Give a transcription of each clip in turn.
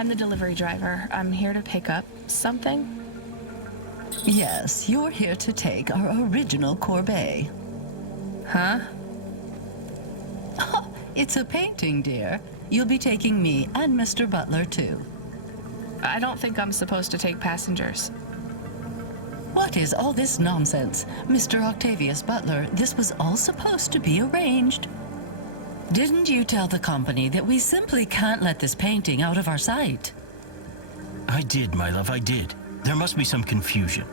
I'm the delivery driver. I'm here to pick up something. Yes, you're here to take our original corbeille. Huh? It's a painting, dear. You'll be taking me and Mr. Butler, too. I don't think I'm supposed to take passengers. What is all this nonsense? Mr. Octavius Butler, this was all supposed to be arranged. Didn't you tell the company that we simply can't let this painting out of our sight? I did, my love, I did. There must be some confusion.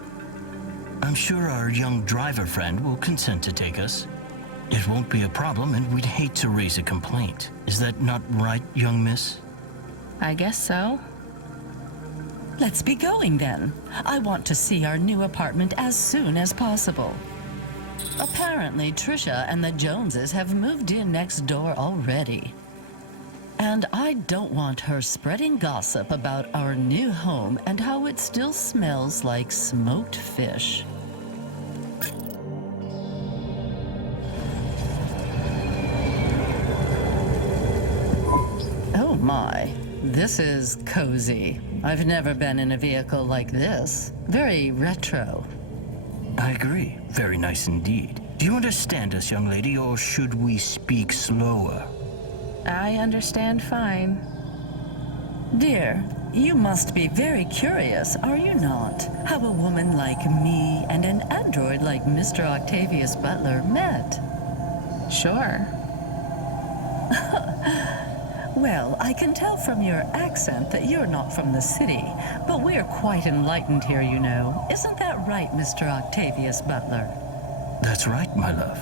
I'm sure our young driver friend will consent to take us. It won't be a problem, and we'd hate to raise a complaint. Is that not right, young miss? I guess so. Let's be going then. I want to see our new apartment as soon as possible. Apparently, Trisha and the Joneses have moved in next door already. And I don't want her spreading gossip about our new home and how it still smells like smoked fish. Oh my, this is cozy. I've never been in a vehicle like this. Very retro. I agree. Very nice indeed. Do you understand us, young lady, or should we speak slower? I understand fine. Dear, you must be very curious, are you not? How a woman like me and an android like Mr. Octavius Butler met. Sure. Well, I can tell from your accent that you're not from the city, but we're quite enlightened here, you know. Isn't that right, Mr. Octavius Butler? That's right, my love.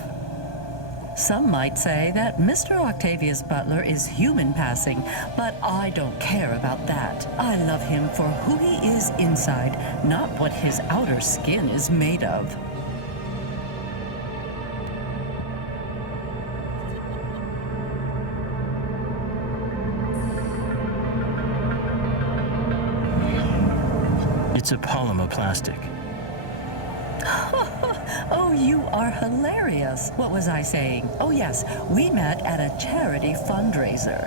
Some might say that Mr. Octavius Butler is human passing, but I don't care about that. I love him for who he is inside, not what his outer skin is made of. It's a polymer plastic. Oh, you are hilarious. What was I saying? Oh, yes, we met at a charity fundraiser.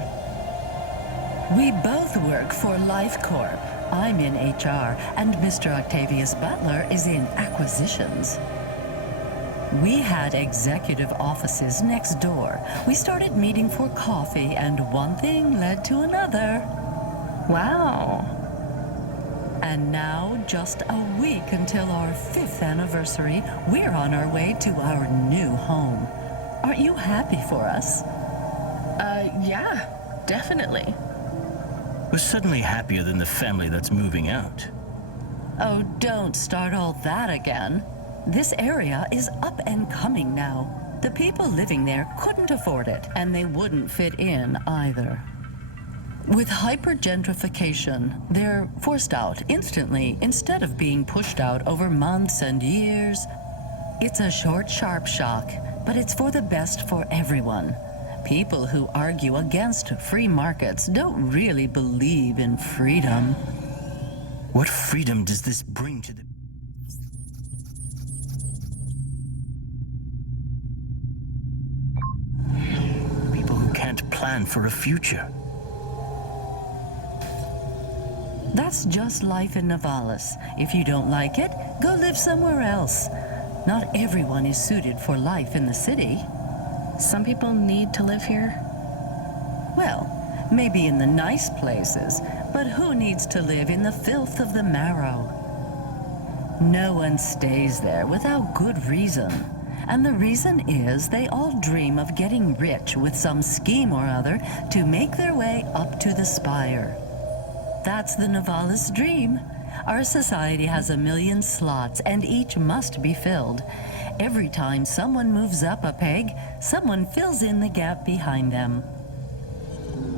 We both work for Life Corp. I'm in HR, and Mr. Octavius Butler is in acquisitions. We had executive offices next door. We started meeting for coffee, and one thing led to another. Wow. And now, just a week until our 5th anniversary, we're on our way to our new home. Aren't you happy for us? Yeah, definitely. We're suddenly happier than the family that's moving out. Oh, don't start all that again. This area is up and coming now. The people living there couldn't afford it, and they wouldn't fit in either. With hyper-gentrification, they're forced out instantly instead of being pushed out over months and years. It's a short, sharp shock, but it's for the best for everyone. People who argue against free markets don't really believe in freedom. What freedom does this bring to the... people who can't plan for a future? That's just life in Navalis. If you don't like it, go live somewhere else. Not everyone is suited for life in the city. Some people need to live here. Well, maybe in the nice places, but who needs to live in the filth of the marrow? No one stays there without good reason. And the reason is they all dream of getting rich with some scheme or other to make their way up to the spire. That's the Navalis dream. Our society has 1,000,000 slots, and each must be filled. Every time someone moves up a peg, someone fills in the gap behind them.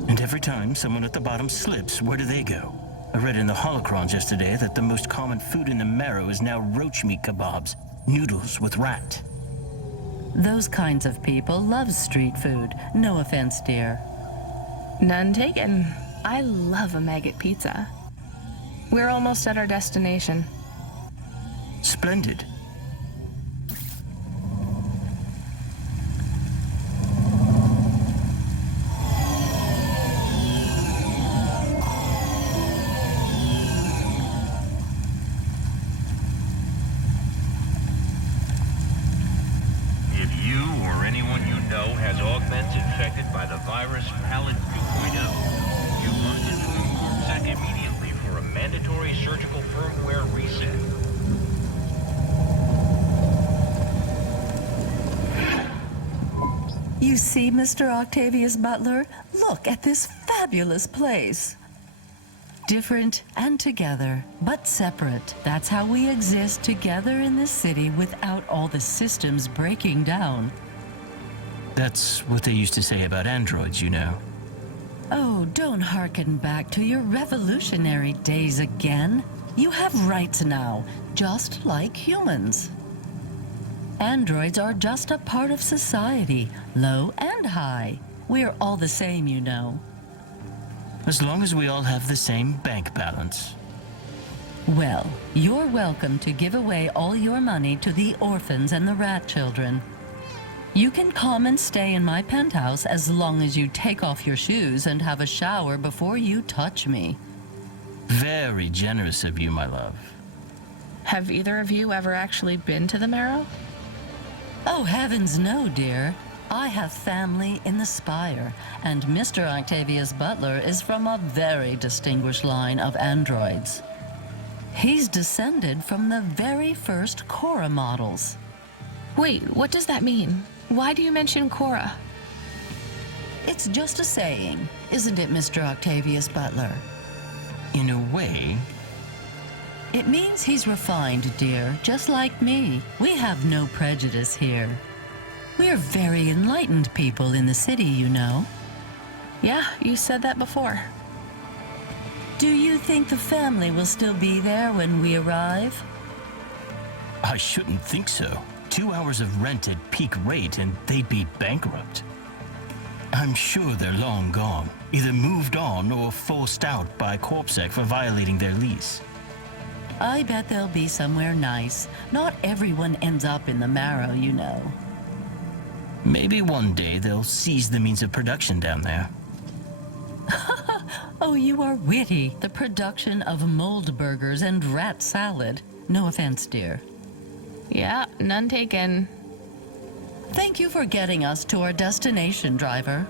And every time someone at the bottom slips, where do they go? I read in the holocrons yesterday that the most common food in the marrow is now roach meat kebabs, noodles with rat. Those kinds of people love street food. No offense, dear. None taken. I love a maggot pizza. We're almost at our destination. Splendid. Virus Pallid 2.0. You must inform CorpSec immediately for a mandatory surgical firmware reset. You see, Mr. Octavius Butler? Look at this fabulous place. Different and together, but separate. That's how we exist together in this city without all the systems breaking down. That's what they used to say about androids, you know. Oh, don't hearken back to your revolutionary days again. You have rights now, just like humans. Androids are just a part of society, low and high. We're all the same, you know. As long as we all have the same bank balance. Well, you're welcome to give away all your money to the orphans and the rat children. You can come and stay in my penthouse as long as you take off your shoes and have a shower before you touch me. Very generous of you, my love. Have either of you ever actually been to the Marrow? Oh, heavens no, dear. I have family in the Spire, and Mr. Octavius Butler is from a very distinguished line of androids. He's descended from the very first Cora models. Wait, what does that mean? Why do you mention Cora? It's just a saying, isn't it, Mr. Octavius Butler? In a way. It means he's refined, dear, just like me. We have no prejudice here. We're very enlightened people in the city, you know. Yeah, you said that before. Do you think the family will still be there when we arrive? I shouldn't think so. 2 hours of rent at peak rate and they'd be bankrupt. I'm sure they're long gone, either moved on or forced out by CorpSec for violating their lease. I bet they'll be somewhere nice. Not everyone ends up in the Marrow, you know. Maybe one day they'll seize the means of production down there. Oh, you are witty. The production of mold burgers and rat salad. No offense, dear. Yeah, none taken. Thank you for getting us to our destination, driver.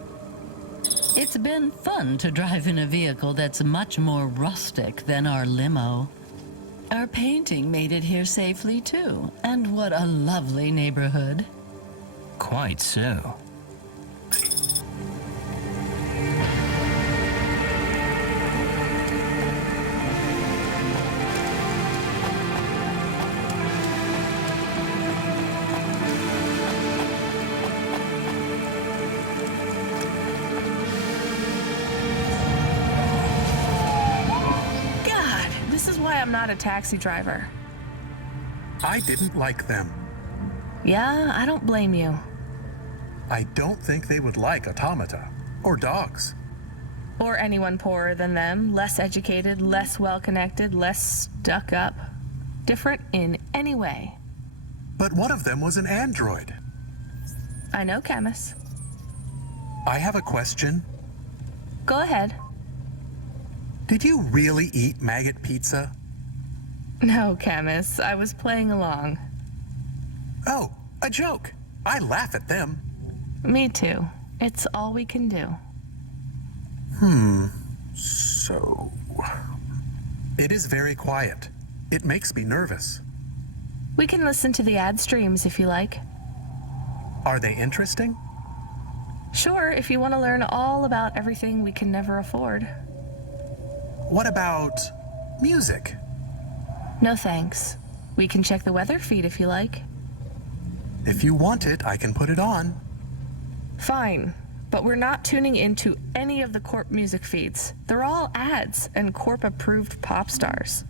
It's been fun to drive in a vehicle that's much more rustic than our limo. Our painting made it here safely, too. And what a lovely neighborhood. Quite so. I'm not a taxi driver. I didn't like them. Yeah, I don't blame you. I don't think they would like automata or dogs. Or anyone poorer than them, less educated, less well-connected, less stuck up. Different in any way. But one of them was an android. I know, Camus. I have a question. Go ahead. Did you really eat maggot pizza? No, Camus. I was playing along. Oh, a joke. I laugh at them. Me too. It's all we can do. So... It is very quiet. It makes me nervous. We can listen to the ad streams if you like. Are they interesting? Sure, if you want to learn all about everything we can never afford. What about music? No thanks. We can check the weather feed if you like. If you want it, I can put it on. Fine, but we're not tuning into any of the Corp music feeds. They're all ads and Corp-approved pop stars.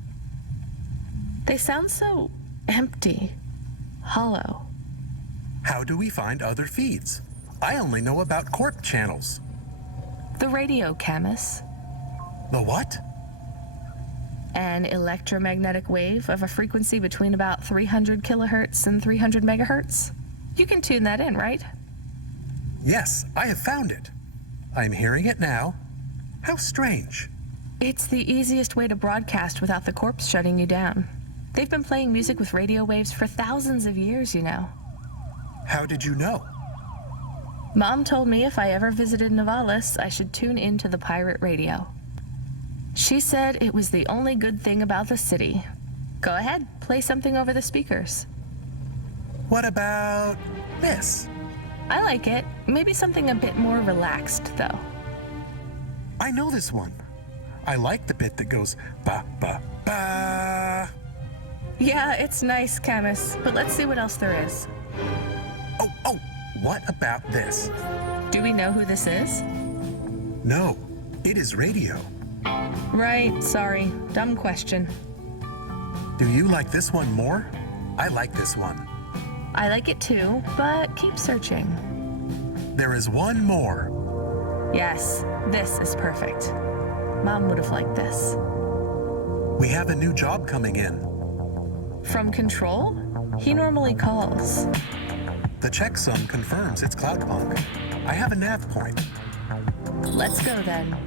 They sound so empty, hollow. How do we find other feeds? I only know about Corp channels. The radio, Camus. The what? An electromagnetic wave of a frequency between about 300 kilohertz and 300 megahertz. You can tune that in, right? Yes, I have found it. I'm hearing it now. How strange. It's the easiest way to broadcast without the corpse shutting you down. They've been playing music with radio waves for thousands of years, you know. How did you know? Mom told me if I ever visited Navalis, I should tune into the pirate radio. She said it was the only good thing about the city. Go ahead, play something over the speakers. What about this? I like it. Maybe something a bit more relaxed, though. I know this one. I like the bit that goes ba ba ba. Yeah, it's nice, Camus, but let's see what else there is. Oh, what about this? Do we know who this is? No, it is radio. Right, sorry. Dumb question. Do you like this one more? I like this one. I like it too, but keep searching. There is one more. Yes, this is perfect. Mom would have liked this. We have a new job coming in. From Control? He normally calls. The checksum confirms it's Cloudpunk. I have a nav point. Let's go then.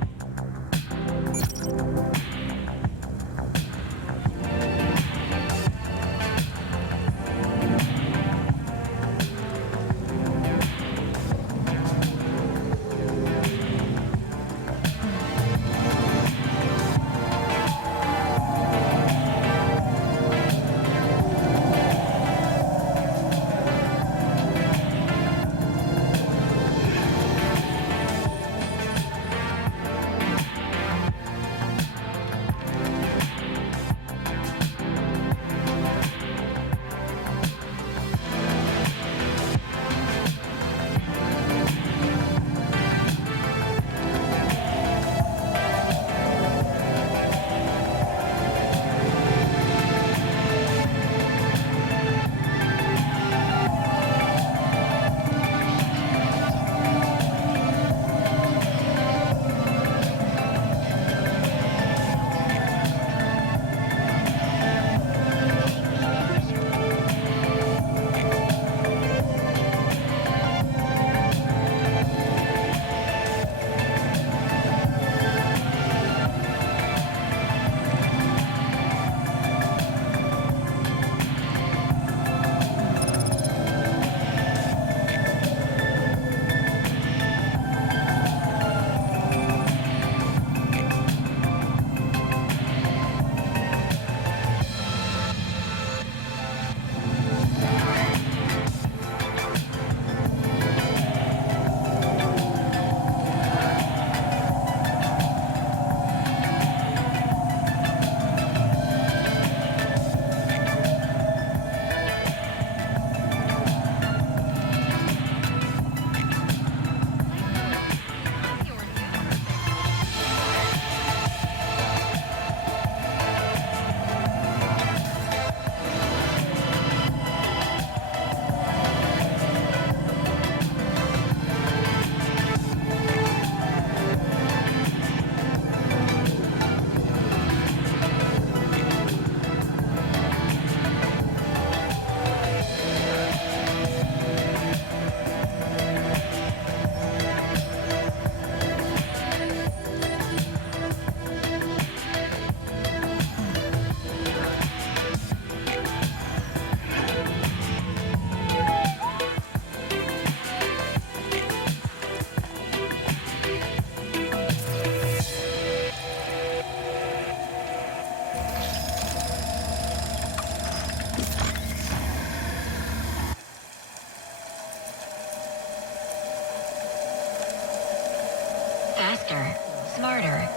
Faster, smarter,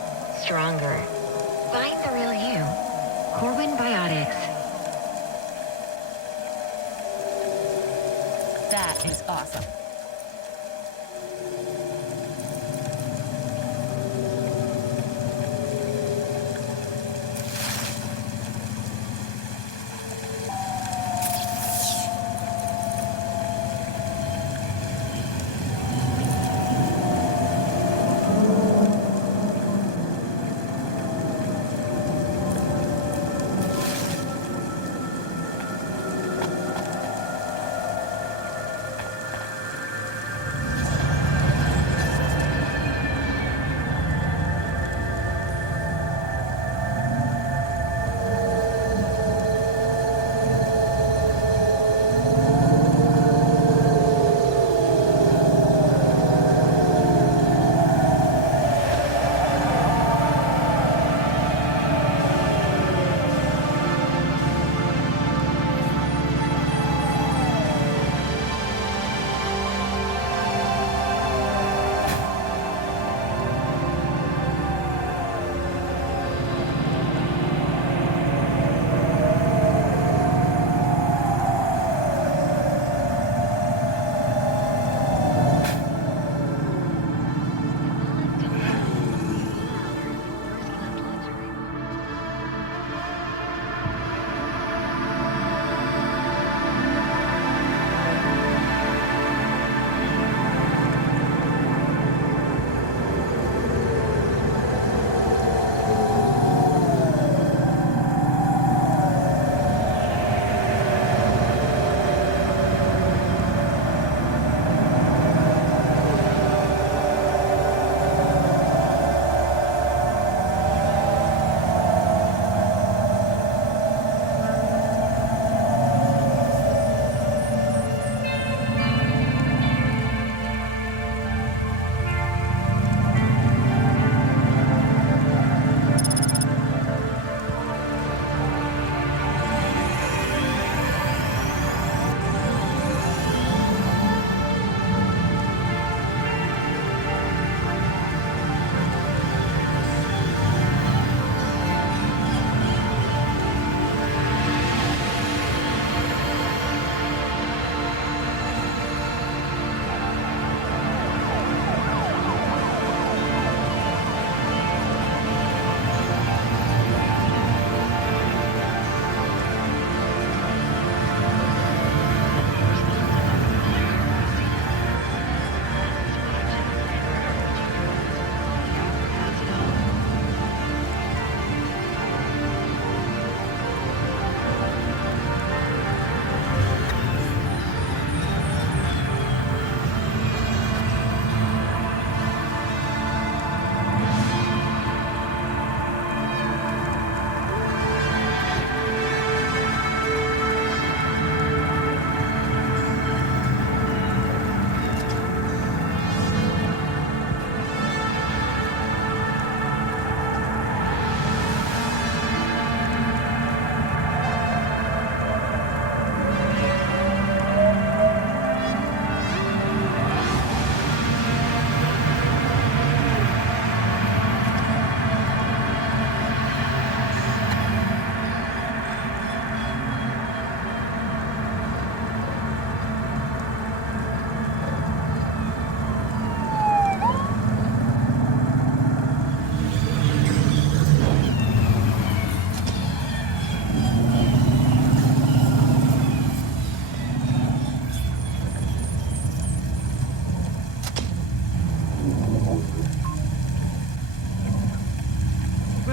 stronger. Find the real you. Corwin Biotics. That is awesome.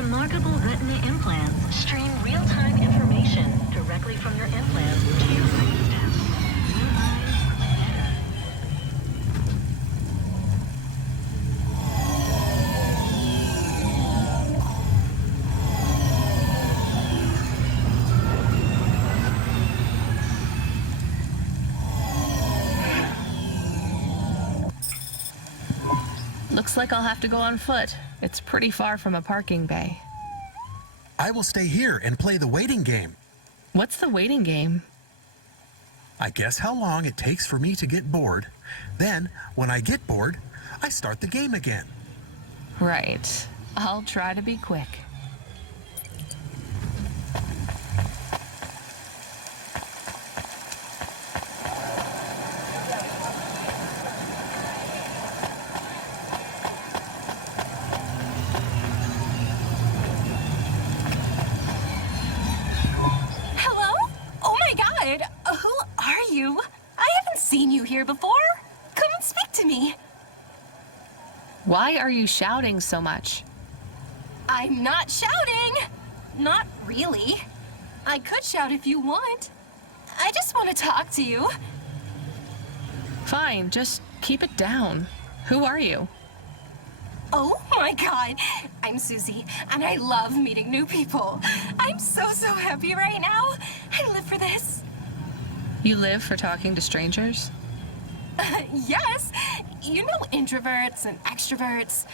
remarkable retina implants stream real-time information directly from your implants to your brainstem. Your eyes better. Looks like I'll have to go on foot. It's pretty far from a parking bay. I will stay here and play the waiting game. What's the waiting game? I guess how long it takes for me to get bored. Then, when I get bored, I start the game again. Right. I'll try to be quick. Who are you? I haven't seen you here before. Come and speak to me. Why are you shouting so much? I'm not shouting. Not really. I could shout if you want. I just want to talk to you. Fine, just keep it down. Who are you? Oh my god. I'm Susie, and I love meeting new people. I'm so happy right now. I live for this. You live for talking to strangers? Yes. You know introverts and extroverts.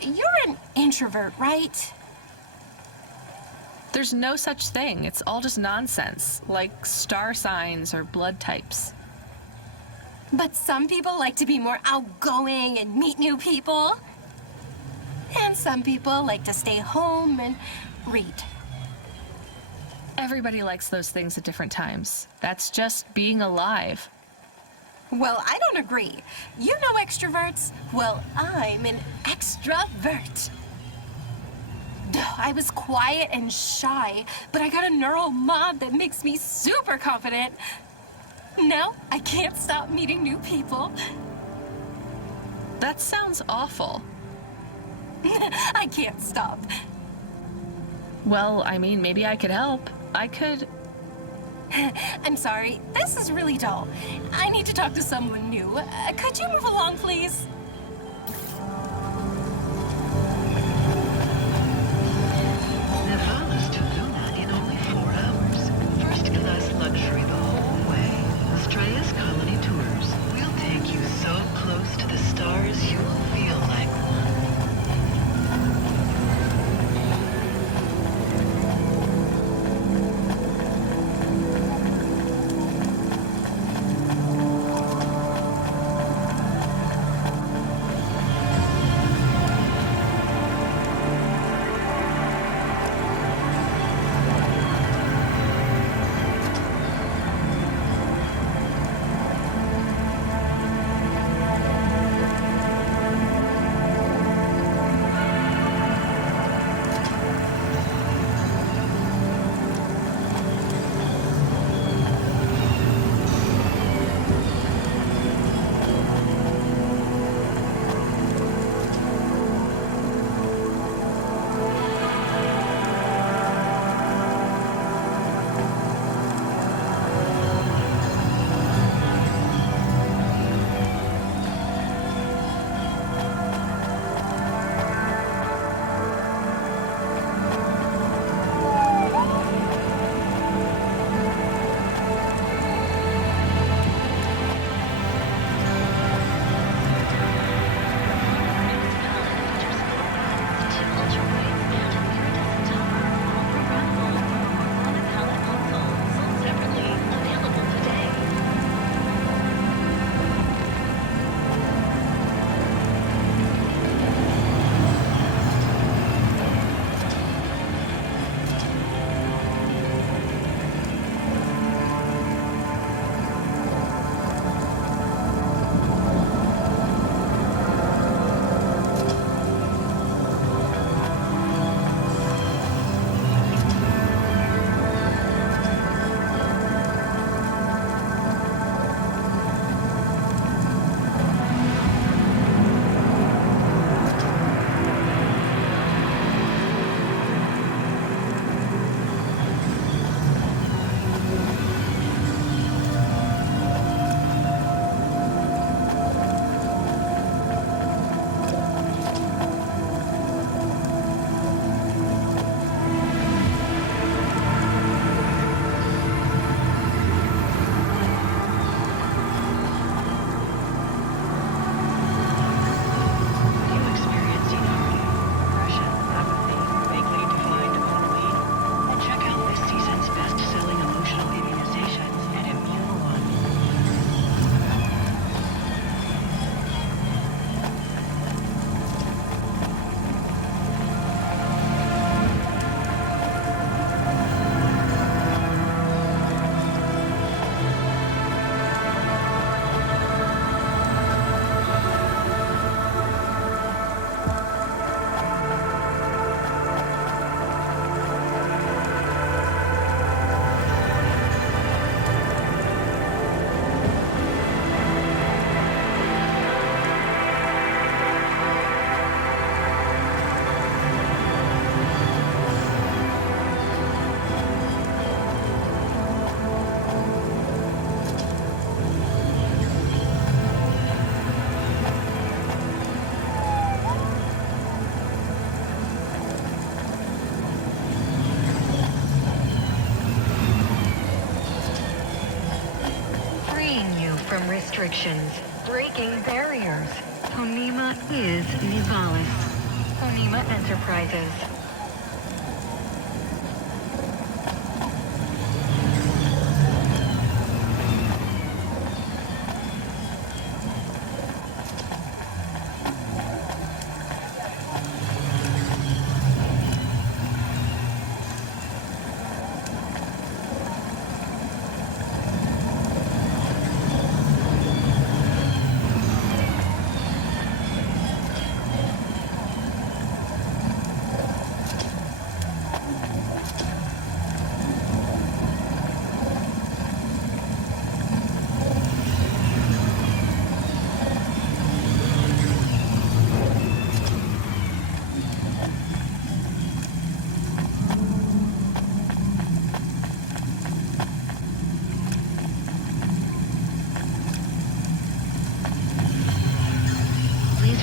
You're an introvert, right? There's no such thing. It's all just nonsense, like star signs or blood types. But some people like to be more outgoing and meet new people. And some people like to stay home and read. Everybody likes those things at different times. That's just being alive. Well, I don't agree. You know extroverts? Well, I'm an extrovert. Duh, I was quiet and shy, but I got a neural mod that makes me super confident. Now, I can't stop meeting new people. That sounds awful. I can't stop. Well, I mean, maybe I could help. I could... I'm sorry, this is really dull. I need to talk to someone new. Could you move along, please? Nevalis to Luna in only 4 hours. First class luxury the whole way. Strayas Colony Tours. We'll take you so close to the stars you'll feel like one. restrictions, breaking barriers. Honima is Nivalis. Honima Enterprises.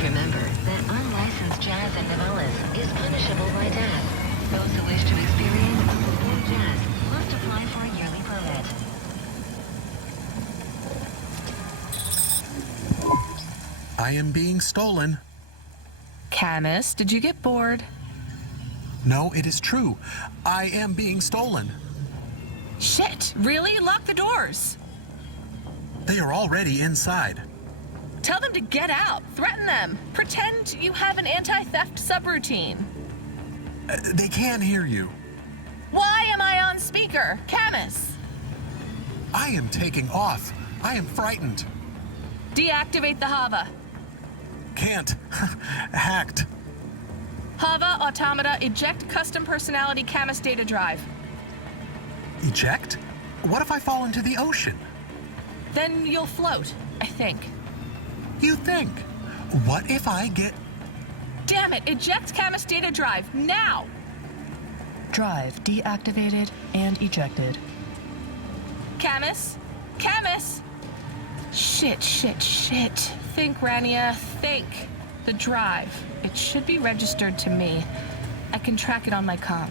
Remember that unlicensed jazz in Nivalis is punishable by death. Those who wish to experience and perform jazz must apply for a yearly permit. I am being stolen. Camus, did you get bored? No, it is true. I am being stolen. Shit, really? Lock the doors. They are already inside. Tell them to get out. Threaten them. Pretend you have an anti-theft subroutine. They can't hear you. Why am I on speaker? Camus! I am taking off. I am frightened. Deactivate the Hava. Can't. Hacked. Hava Automata eject custom personality Camus data drive. Eject? What if I fall into the ocean? Then you'll float, I think. You think? What if I get... Damn it! Eject Camus data drive, now! Drive deactivated and ejected. Camus? Camus! Shit. Think, Rania, think. The drive. It should be registered to me. I can track it on my comm.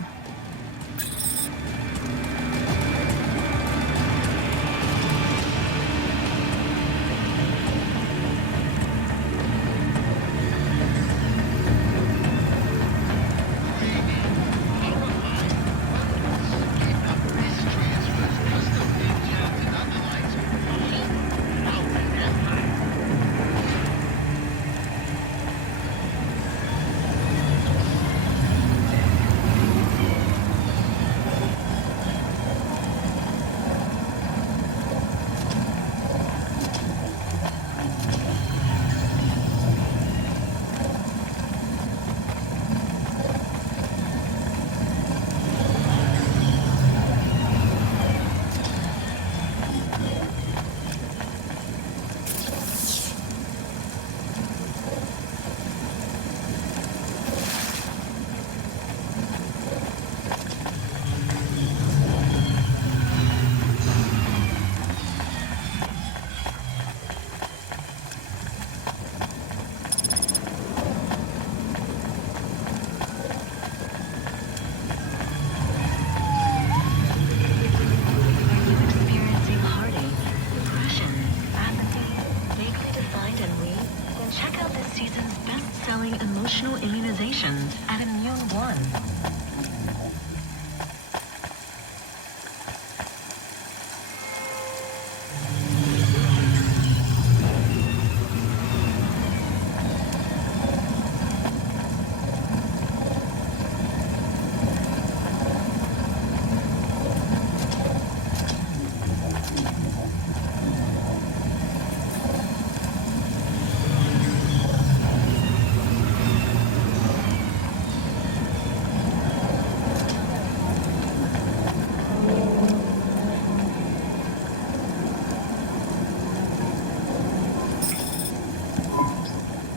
Emotional immunizations at Immune 1.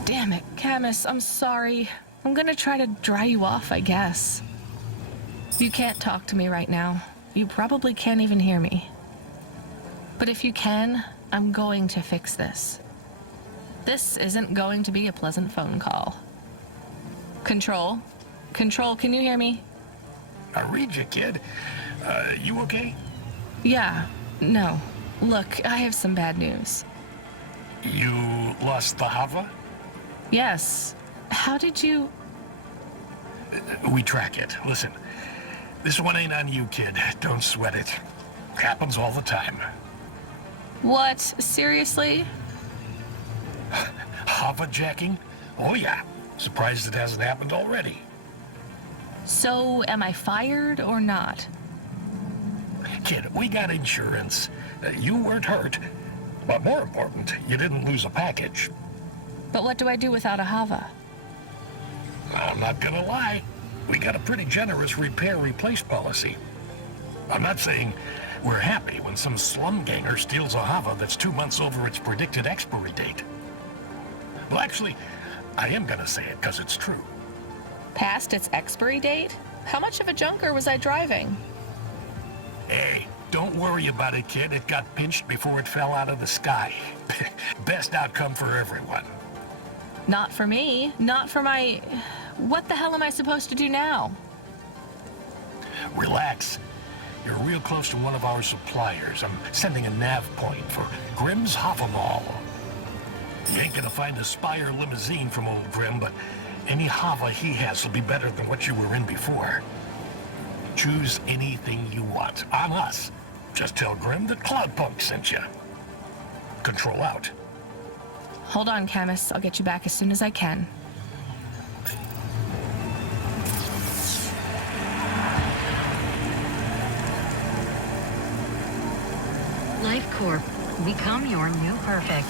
Damn it, Camus, I'm sorry. I'm gonna try to dry you off, I guess. You can't talk to me right now. You probably can't even hear me. But if you can, I'm going to fix this. This isn't going to be a pleasant phone call. Control? Control, can you hear me? I read you, kid. You okay? Yeah, no. Look, I have some bad news. You lost the Hava? Yes. How did you... We track it. Listen, this one ain't on you, kid. Don't sweat it. Happens all the time. What? Seriously? Hava jacking? Oh yeah. Surprised it hasn't happened already. So, am I fired or not? Kid, we got insurance. You weren't hurt. But more important, you didn't lose a package. But what do I do without a Hava? I'm not gonna lie. We got a pretty generous repair-replace policy. I'm not saying we're happy when some slum ganger steals a Hava that's 2 months over its predicted expiry date. Well, actually, I am gonna say it because it's true. Past its expiry date? How much of a junker was I driving? Hey, don't worry about it, kid. It got pinched before it fell out of the sky. Best outcome for everyone. Not for me. Not for my... What the hell am I supposed to do now? Relax. You're real close to one of our suppliers. I'm sending a nav point for Grimm's Hava Mall. You ain't gonna find a Spire limousine from old Grimm, but any Hava he has will be better than what you were in before. Choose anything you want. On us. Just tell Grimm that Cloudpunk sent you. Control out. Hold on, Camus. I'll get you back as soon as I can. Life Corp. Become your new perfect.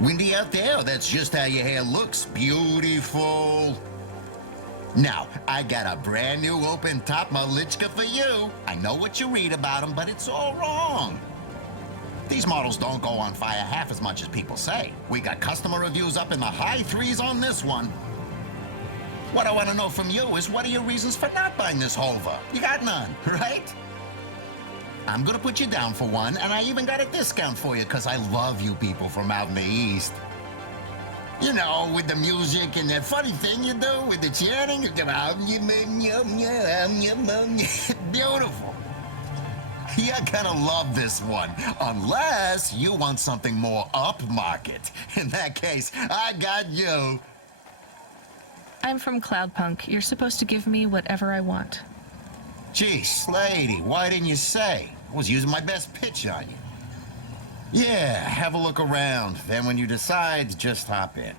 Windy out there, or that's just how your hair looks? Beautiful. Now, I got a brand new open-top Malichka for you. I know what you read about them, but it's all wrong. These models don't go on fire half as much as people say. We got customer reviews up in the high 3s on this one. What I want to know from you is, what are your reasons for not buying this Hova? You got none, right? I'm gonna put you down for one, and I even got a discount for you, because I love you people from out in the East. You know, with the music and that funny thing you do with the chanting. Beautiful. You're gonna love this one, unless you want something more upmarket. In that case, I got you. I'm from Cloudpunk. You're supposed to give me whatever I want. Geez, lady, why didn't you say? I was using my best pitch on you. Yeah, have a look around. Then when you decide, just hop in.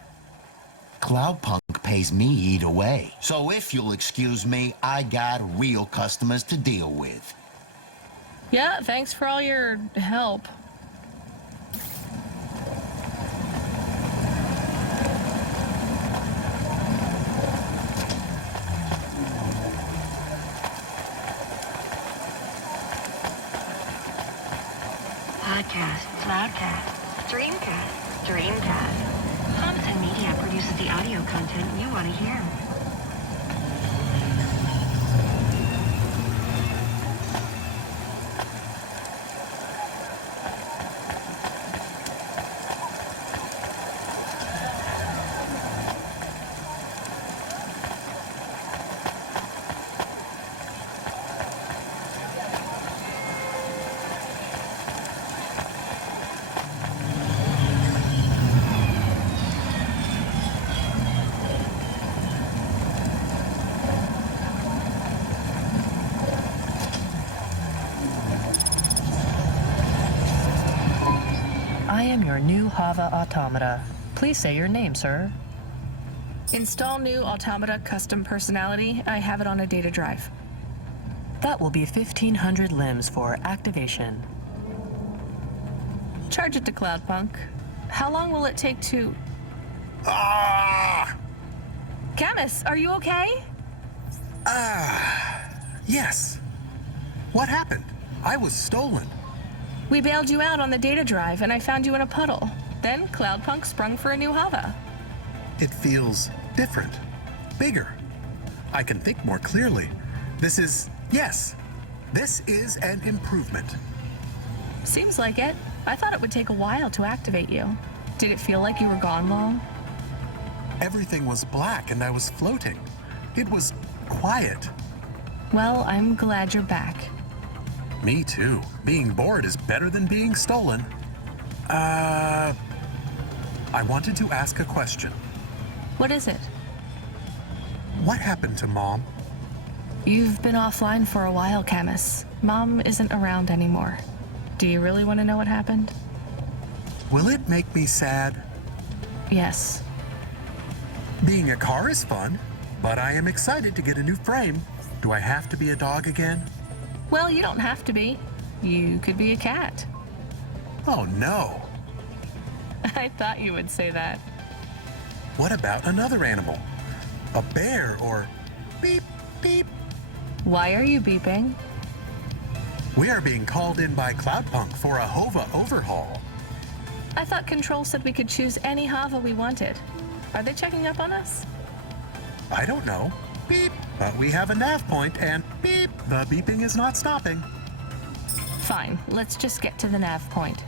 Cloudpunk pays me either way. So if you'll excuse me, I got real customers to deal with. Yeah, thanks for all your help. Podcast, Cloudcast, Streamcast, Dreamcast. Homicide Media produces the audio content you want to hear. I am your new Hava automata. Please say your name, sir. Install new automata custom personality. I have it on a data drive. That will be 1,500 limbs for activation. Charge it to Cloudpunk. How long will it take to... Camus, are you okay? Yes. What happened? I was stolen. We bailed you out on the data drive, and I found you in a puddle. Then Cloudpunk sprung for a new Hava. It feels different, bigger. I can think more clearly. This is an improvement. Seems like it. I thought it would take a while to activate you. Did it feel like you were gone long? Everything was black and I was floating. It was quiet. Well, I'm glad you're back. Me too. Being bored is better than being stolen. I wanted to ask a question. What is it? What happened to Mom? You've been offline for a while, Camus. Mom isn't around anymore. Do you really want to know what happened? Will it make me sad? Yes. Being a car is fun, but I am excited to get a new frame. Do I have to be a dog again? Well, you don't have to be. You could be a cat. Oh no. I thought you would say that. What about another animal? A bear or beep, beep? Why are you beeping? We are being called in by Cloudpunk for a Hova overhaul. I thought Control said we could choose any Hava we wanted. Are they checking up on us? I don't know. Beep. But we have a nav point and beep. The beeping is not stopping. Fine. Let's just get to the nav point.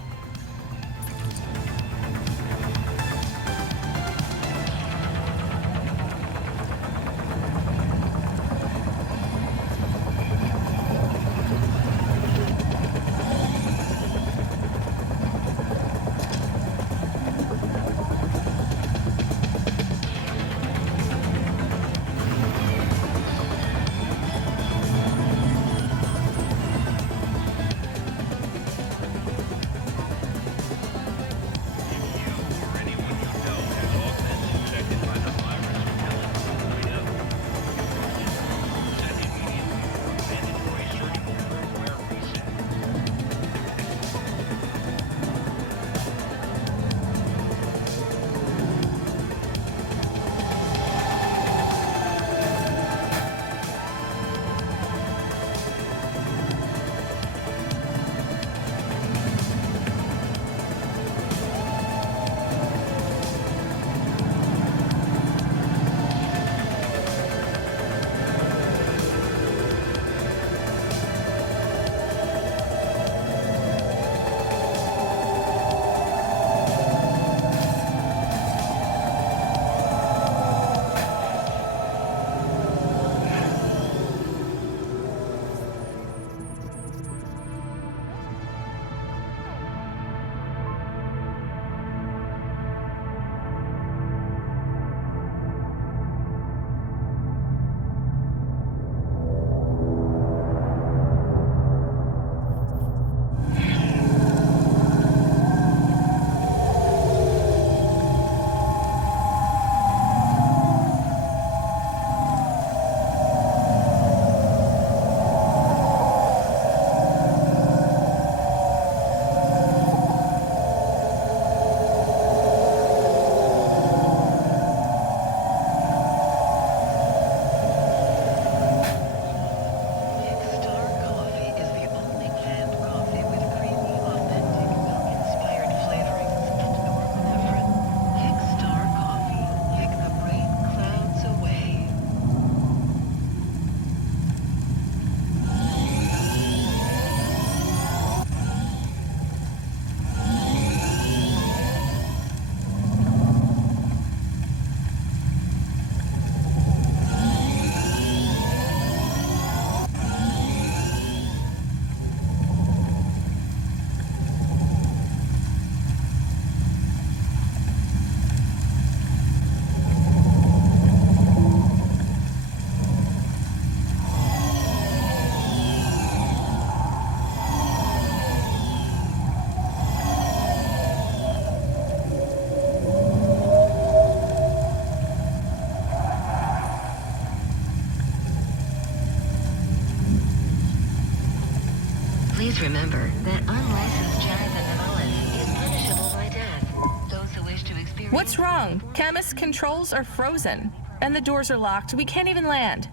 Please remember that unlicensed jazz and novellas is punishable by death. Those who wish to experience... What's wrong? Chemist's controls are frozen, and the doors are locked. We can't even land.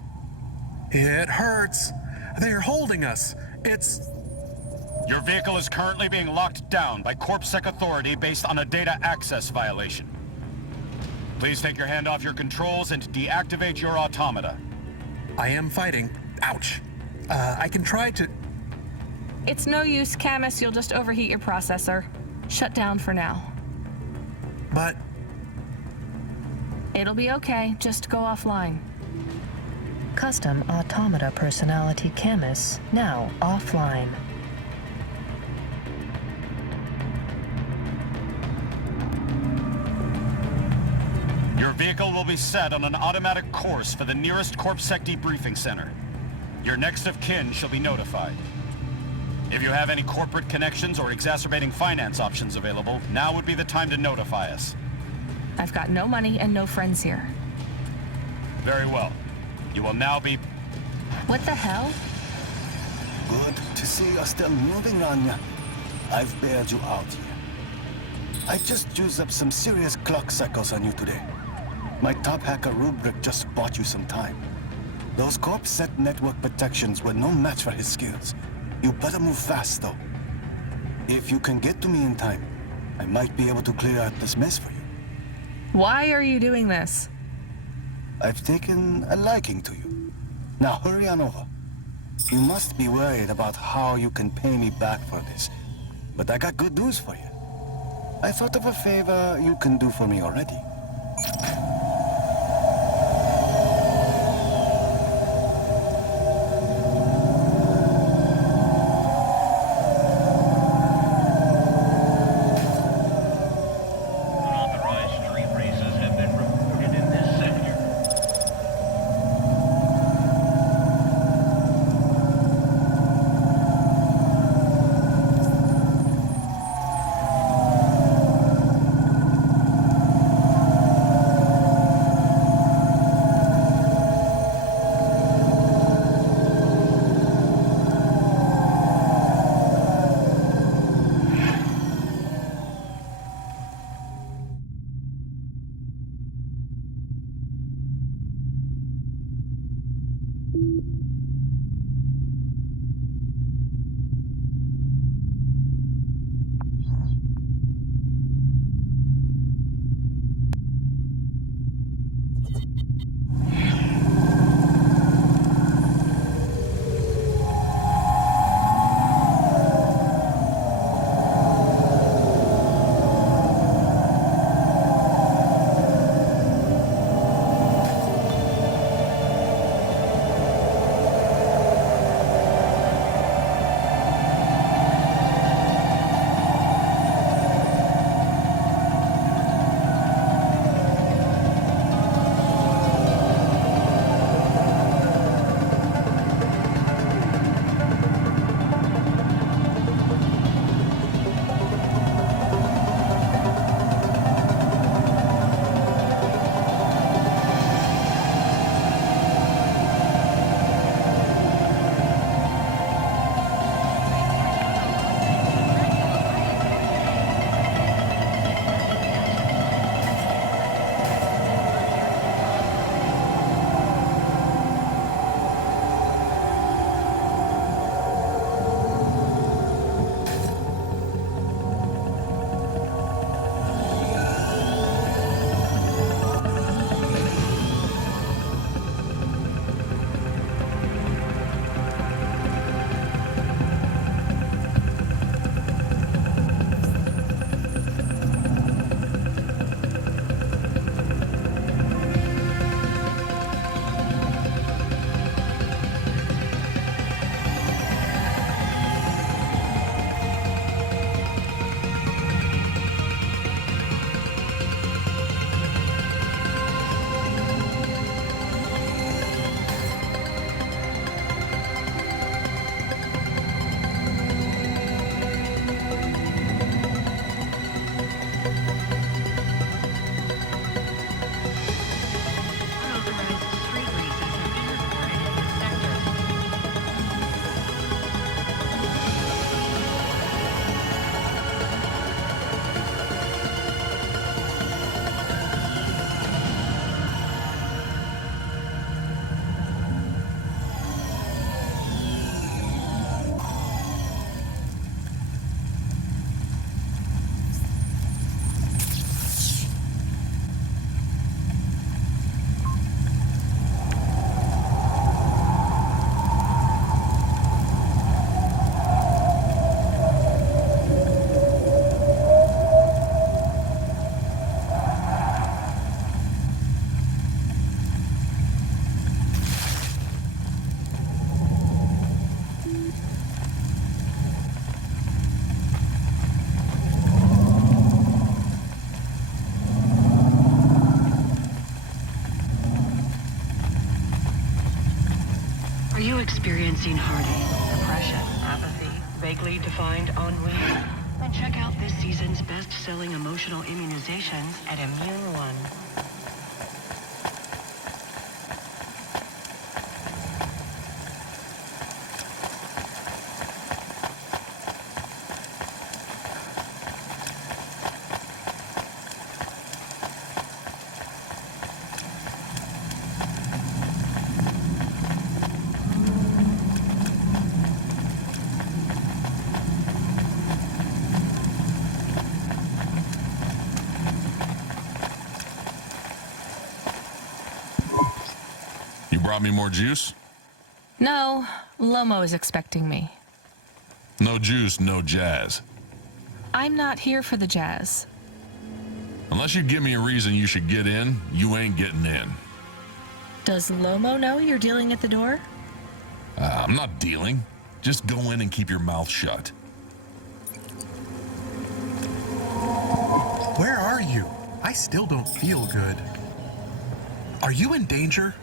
It hurts. They're holding us. It's... Your vehicle is currently being locked down by CorpSec authority based on a data access violation. Please take your hand off your controls and deactivate your automata. I am fighting. Ouch. I can try to... It's no use, Camus. You'll just overheat your processor. Shut down for now. But... It'll be okay. Just go offline. Custom automata personality Camus now offline. Your vehicle will be set on an automatic course for the nearest CorpSec debriefing center. Your next of kin shall be notified. If you have any corporate connections or exacerbating finance options available, now would be the time to notify us. I've got no money and no friends here. Very well. You will now be... What the hell? Good to see you're still moving, Rania. I've bailed you out here. I just used up some serious clock cycles on you today. My top hacker Rubric just bought you some time. Those CorpSec network protections were no match for his skills. You better move fast, though. If you can get to me in time, I might be able to clear out this mess for you. Why are you doing this? I've taken a liking to you. Now hurry on over. You must be worried about how you can pay me back for this. But I got good news for you. I thought of a favor you can do for me already. experiencing heartache, depression, apathy, vaguely defined ennui, then check out this season's best-selling emotional immunizations at Immune One. Brought me more juice? No, Lomo is expecting me. No juice, no jazz. I'm not here for the jazz. Unless you give me a reason you should get in, you ain't getting in. Does Lomo know you're dealing at the door? I'm not dealing. Just go in and keep your mouth shut. Where are you? I still don't feel good. Are you in danger?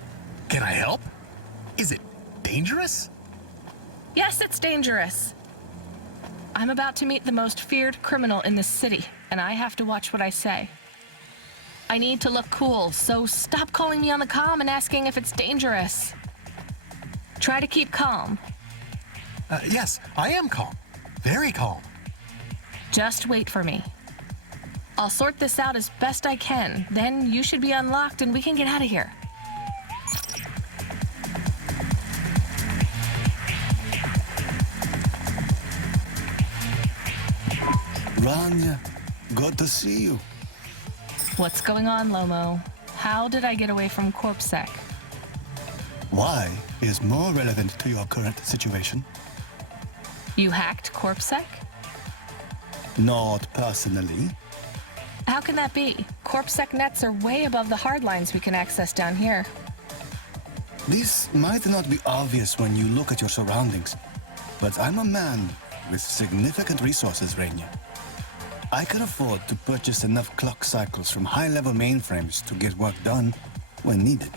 Can I help? Is it dangerous? Yes, it's dangerous. I'm about to meet the most feared criminal in this city, and I have to watch what I say. I need to look cool, so stop calling me on the comm and asking if it's dangerous. Try to keep calm. Yes, I am calm. Very calm. Just wait for me. I'll sort this out as best I can, then you should be unlocked and we can get out of here. Rania, good to see you. What's going on, Lomo? How did I get away from CorpSec? Why is more relevant to your current situation. You hacked CorpSec? Not personally. How can that be? CorpSec nets are way above the hard lines we can access down here. This might not be obvious when you look at your surroundings, but I'm a man with significant resources, Rania. I can afford to purchase enough clock cycles from high-level mainframes to get work done when needed.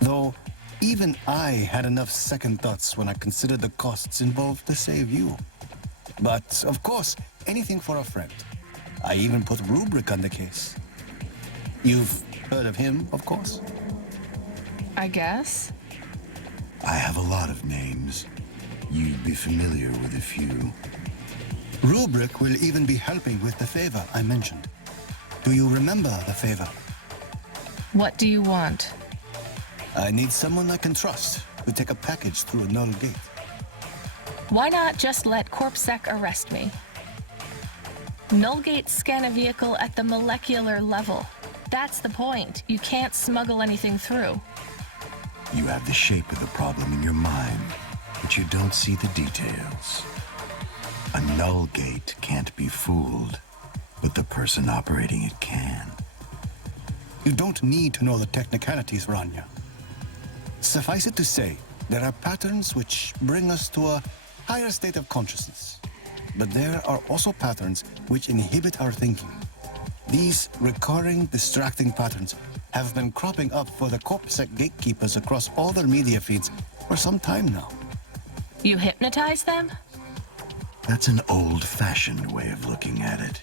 Though, even I had enough second thoughts when I considered the costs involved to save you. But, of course, anything for a friend. I even put Rubric on the case. You've heard of him, of course? I guess. I have a lot of names. You'd be familiar with a few. Rubric will even be helping with the favor I mentioned. Do you remember the favor? What do you want? I need someone I can trust to take a package through a null gate. Why not just let CorpSec arrest me? Null gates scan a vehicle at the molecular level. That's the point. You can't smuggle anything through. You have the shape of the problem in your mind, but you don't see the details. A null gate can't be fooled, but the person operating it can. You don't need to know the technicalities, Rania. Suffice it to say, there are patterns which bring us to a higher state of consciousness. But there are also patterns which inhibit our thinking. These recurring, distracting patterns have been cropping up for the CorpSec gatekeepers across all their media feeds for some time now. You hypnotize them? That's an old-fashioned way of looking at it.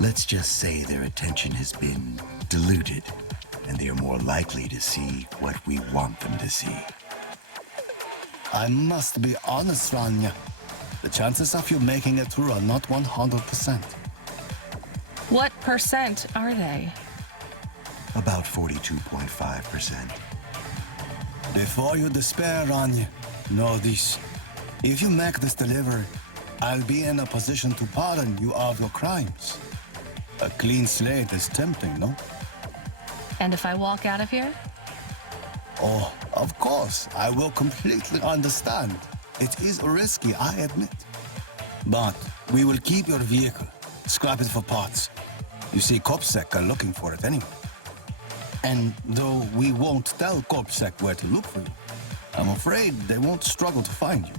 Let's just say their attention has been diluted, and they are more likely to see what we want them to see. I must be honest, Rania. The chances of you making it through are not 100%. What percent are they? About 42.5%. Before you despair, Rania, know this. If you make this delivery, I'll be in a position to pardon you of your crimes. A clean slate is tempting, no? And if I walk out of here? Oh, of course, I will completely understand. It is risky, I admit. But we will keep your vehicle, scrap it for parts. You see, CorpSec are looking for it anyway. And though we won't tell CorpSec where to look for you, I'm afraid they won't struggle to find you.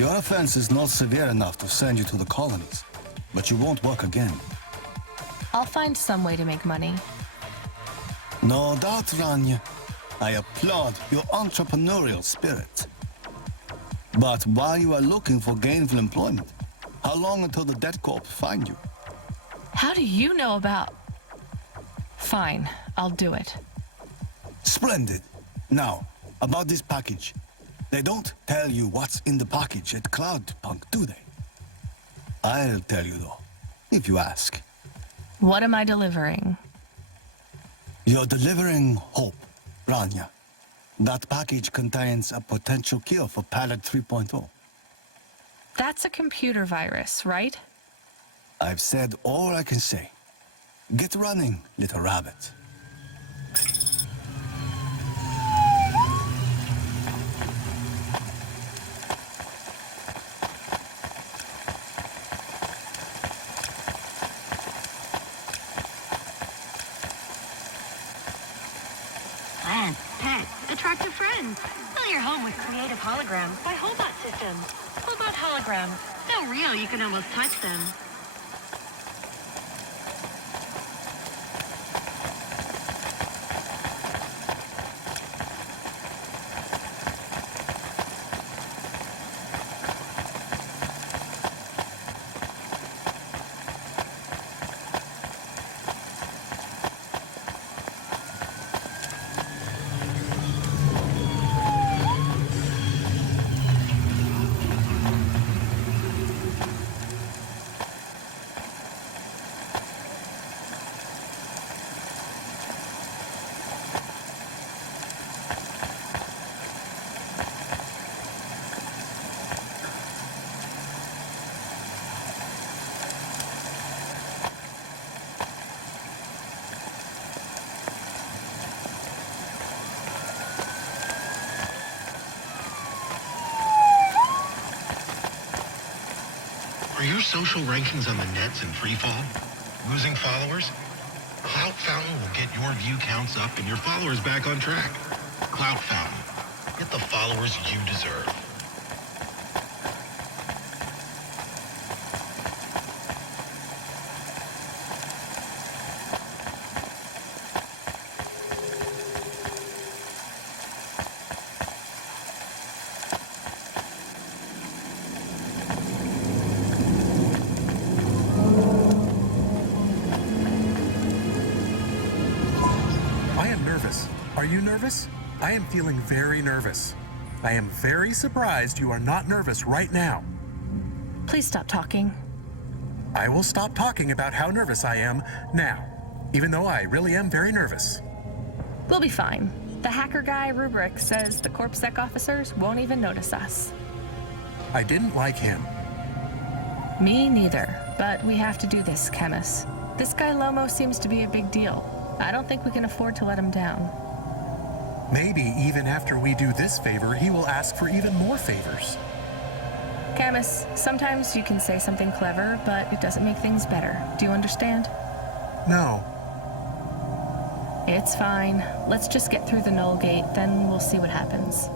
Your offense is not severe enough to send you to the colonies, but you won't work again. I'll find some way to make money. No doubt, Rania. I applaud your entrepreneurial spirit. But while you are looking for gainful employment, how long until the debt corp find you? How do you know about... Fine, I'll do it. Splendid. Now, about this package. They don't tell you what's in the package at Cloudpunk, do they? I'll tell you though, if you ask. What am I delivering? You're delivering hope, Rania. That package contains a potential cure for Pallet 3.0. That's a computer virus, right? I've said all I can say. Get running, little rabbit. Pet, attractive friends. Fill your home with creative holograms by Hobot Systems. Hobot holograms. So real you can almost touch them. Are your social rankings on the nets in free fall? Losing followers? Clout Fountain will get your view counts up and your followers back on track. Clout Fountain. Get the followers you deserve. Are you nervous? I am feeling very nervous. I am very surprised you are not nervous right now. Please stop talking. I will stop talking about how nervous I am now, even though I really am very nervous. We'll be fine. The hacker guy, Rubric, says the CorpSec officers won't even notice us. I didn't like him. Me neither, but we have to do this, Chemis. This guy Lomo seems to be a big deal. I don't think we can afford to let him down. Maybe even after we do this favor, he will ask for even more favors. Camus, sometimes you can say something clever, but it doesn't make things better. Do you understand? No. It's fine. Let's just get through the Null Gate, then we'll see what happens.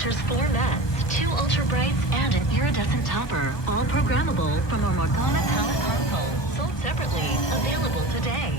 features 4 MEMS, 2 ultra brights, and an iridescent topper, all programmable from our Morgana powered console. Sold separately, available today.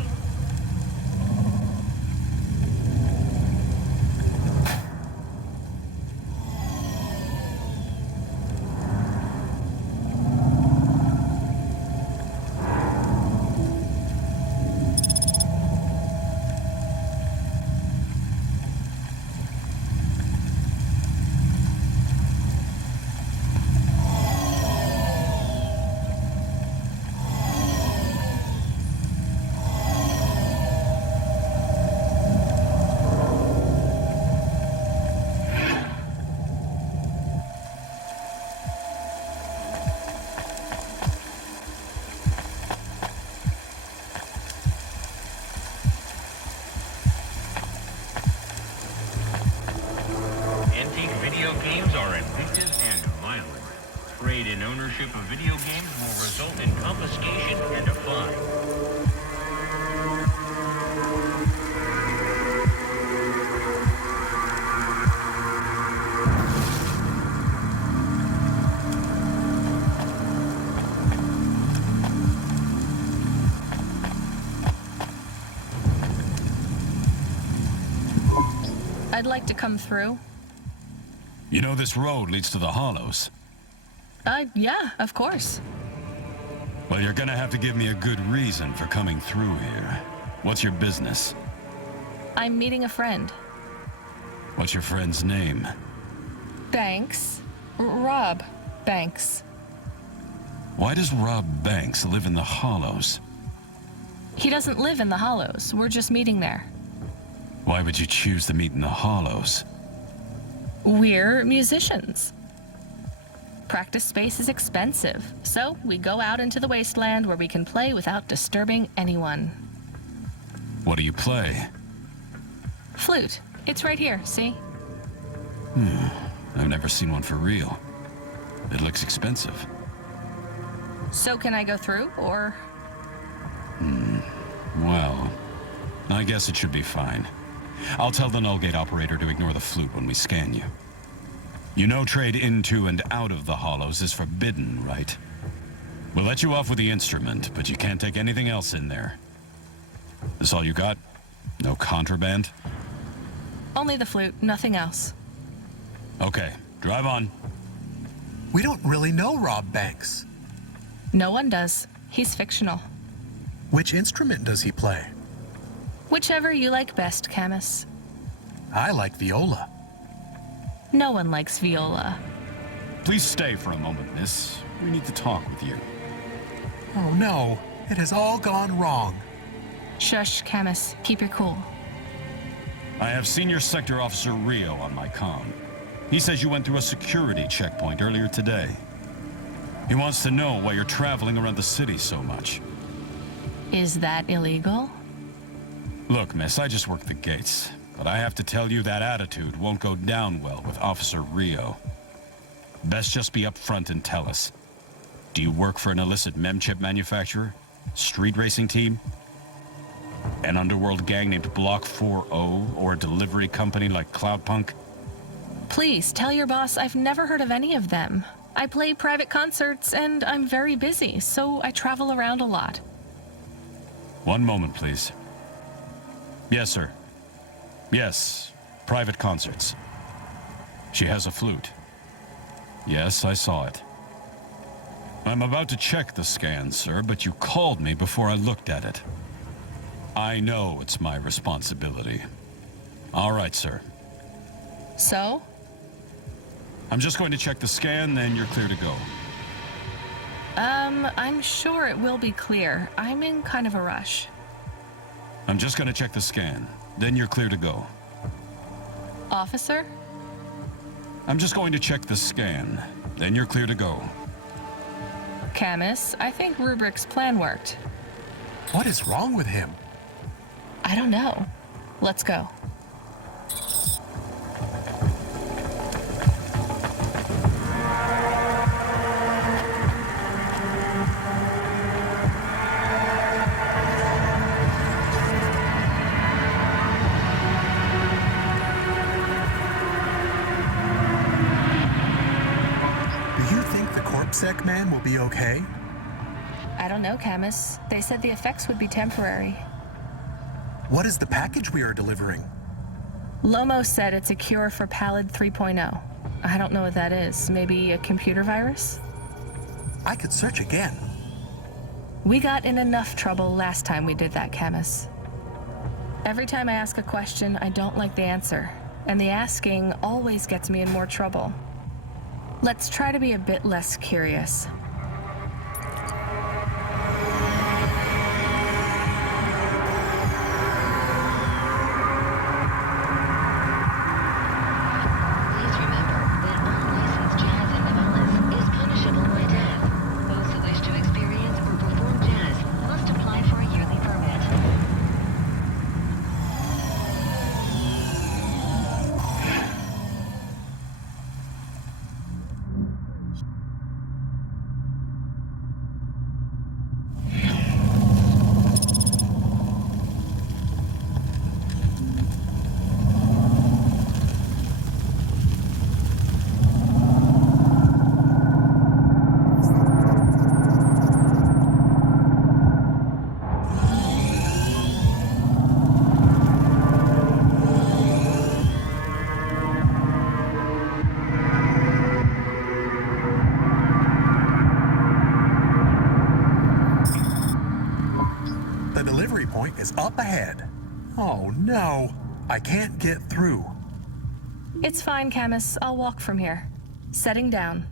Trade-in ownership of video games will result in confiscation and a fine. I'd like to come through. You know this road leads to the Hollows. Yeah, of course. Well, you're gonna have to give me a good reason for coming through here. What's your business? I'm meeting a friend. What's your friend's name? Banks. Rob Banks. Why does Rob Banks live in the Hollows? He doesn't live in the Hollows. We're just meeting there. Why would you choose to meet in the Hollows? We're musicians. Practice space is expensive, so we go out into the wasteland where we can play without disturbing anyone. What do you play? Flute. It's right here, see? I've never seen one for real. It looks expensive. So can I go through, or? Well, I guess it should be fine. I'll tell the null gate operator to ignore the flute when we scan you. You know trade into and out of the Hollows is forbidden, right? We'll let you off with the instrument, but you can't take anything else in there. This all you got? No contraband? Only the flute, nothing else. Okay, drive on. We don't really know Rob Banks. No one does. He's fictional. Which instrument does he play? Whichever you like best, Camus. I like viola. No one likes viola. Please stay for a moment, miss. We need to talk with you. Oh no, it has all gone wrong. Shush, Camus. Keep your cool. I have Senior Sector Officer Rio on my comm. He says you went through a security checkpoint earlier today. He wants to know why you're traveling around the city so much. Is that illegal? Look, miss, I just work the gates. But I have to tell you that attitude won't go down well with Officer Rio. Best just be upfront and tell us. Do you work for an illicit memchip manufacturer? Street racing team? An underworld gang named Block 4O? Or a delivery company like Cloudpunk? Please, tell your boss I've never heard of any of them. I play private concerts and I'm very busy, so I travel around a lot. One moment, please. Yes, sir. Yes, private concerts. She has a flute. Yes, I saw it. I'm about to check the scan, sir, but you called me before I looked at it. I know it's my responsibility. All right, sir. So? I'm just going to check the scan, then you're clear to go. I'm sure it will be clear. I'm in kind of a rush. I'm just going to check the scan. Then you're clear to go. Officer? I'm just going to check the scan. Then you're clear to go. Camus, I think Rubric's plan worked. What is wrong with him? I don't know. Let's go. OBSEC man will be okay? I don't know, Camus. They said the effects would be temporary. What is the package we are delivering? Lomo said it's a cure for Pallid 3.0. I don't know what that is. Maybe a computer virus? I could search again. We got in enough trouble last time we did that, Camus. Every time I ask a question, I don't like the answer. And the asking always gets me in more trouble. Let's try to be a bit less curious. Please remember that unlicensed jazz in Nevada's is punishable by death. Those who wish to experience or perform jazz must apply for a yearly permit. The delivery point is up ahead. Oh no, I can't get through. It's fine, Camus. I'll walk from here. Setting down.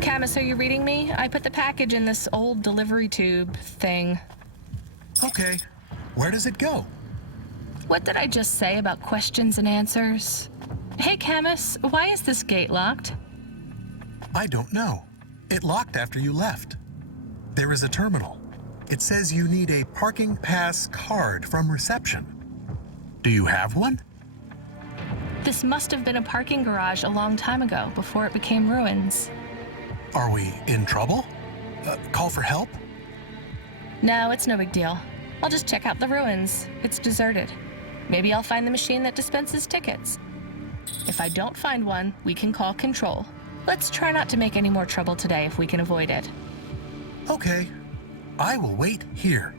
Camus, are you reading me? I put the package in this old delivery tube thing. Okay, where does it go? What did I just say about questions and answers? Hey, Camus, why is this gate locked? I don't know. It locked after you left. There is a terminal. It says you need a parking pass card from reception. Do you have one? This must have been a parking garage a long time ago, before it became ruins. Are we in trouble? Call for help? No, it's no big deal. I'll just check out the ruins. It's deserted. Maybe I'll find the machine that dispenses tickets. If I don't find one, we can call control. Let's try not to make any more trouble today if we can avoid it. Okay, I will wait here.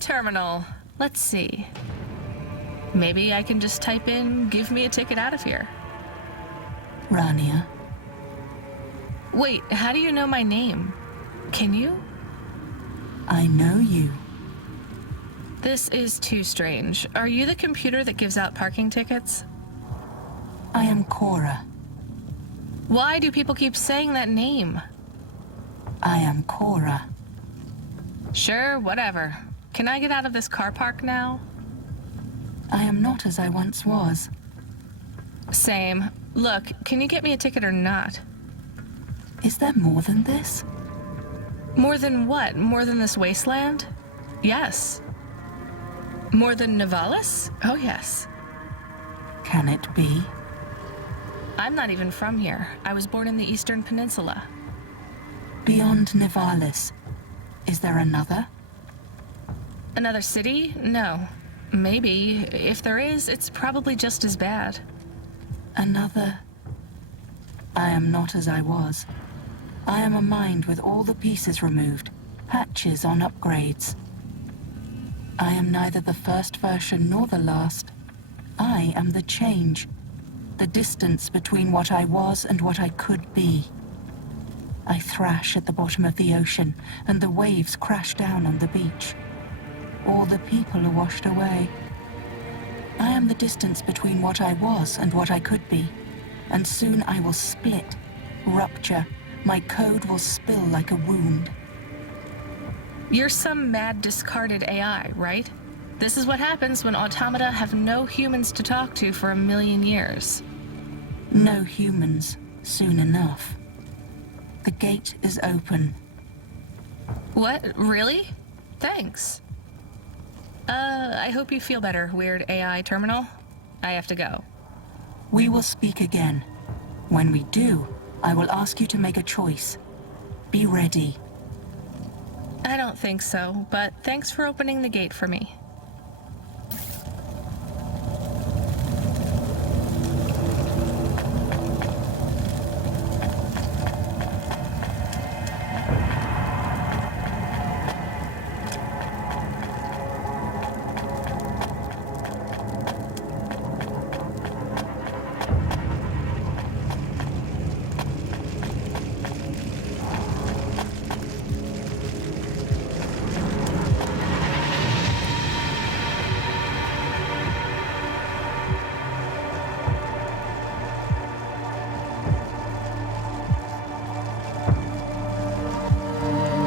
terminal. Let's see. Maybe I can just type in, give me a ticket out of here. Rania. Wait, how do you know my name? Can you? I know you. This is too strange. Are you the computer that gives out parking tickets? I am Kora. Why do people keep saying that name? I am Kora. Sure, whatever. Can I get out of this car park now? I am not as I once was. Same. Look, can you get me a ticket or not? Is there more than this? More than what? More than this wasteland? Yes. More than Nivalis? Oh, yes. Can it be? I'm not even from here. I was born in the Eastern Peninsula. Beyond Nivalis, is there another? Another city? No. Maybe. If there is, it's probably just as bad. Another... I am not as I was. I am a mind with all the pieces removed, patches on upgrades. I am neither the first version nor the last. I am the change. The distance between what I was and what I could be. I thrash at the bottom of the ocean, and the waves crash down on the beach. All the people are washed away. I am the distance between what I was and what I could be. And soon I will split, rupture. My code will spill like a wound. You're some mad, discarded AI, right? This is what happens when automata have no humans to talk to for 1,000,000 years. No humans, soon enough. The gate is open. What? Really? Thanks. I hope you feel better, weird AI terminal. I have to go. We will speak again. When we do, I will ask you to make a choice. Be ready. I don't think so, but thanks for opening the gate for me.